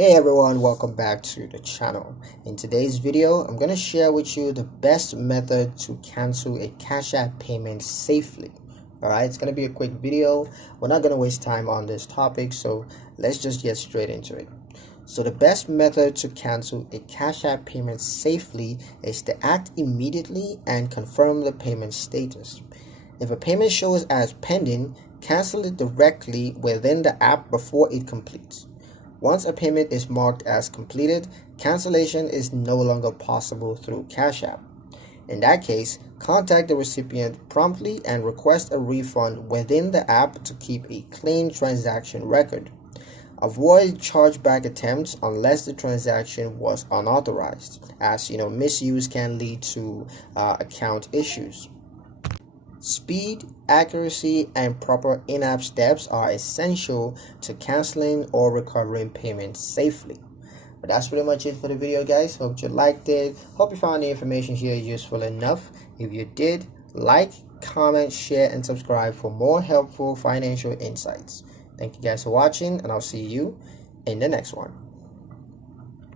Hey everyone, welcome back to the channel. In today's video, I'm going to share with you the best method to cancel a Cash App payment safely. Alright, it's going to be a quick video. We're not going to waste time on this topic, so let's just get straight into it. So the best method to cancel a Cash App payment safely is to act immediately and confirm the payment status. If a payment shows as pending, cancel it directly within the app before it completes. Once a payment is marked as completed, cancellation is no longer possible through Cash App. In that case, contact the recipient promptly and request a refund within the app to keep a clean transaction record. Avoid chargeback attempts unless the transaction was unauthorized, as misuse can lead to account issues. Speed, accuracy, and proper in-app steps are essential to canceling or recovering payments safely. But that's pretty much it for the video, guys. Hope you liked it. Hope you found the information here useful enough. If you did, like, comment, share, and subscribe for more helpful financial insights. Thank you guys for watching, and I'll see you in the next one.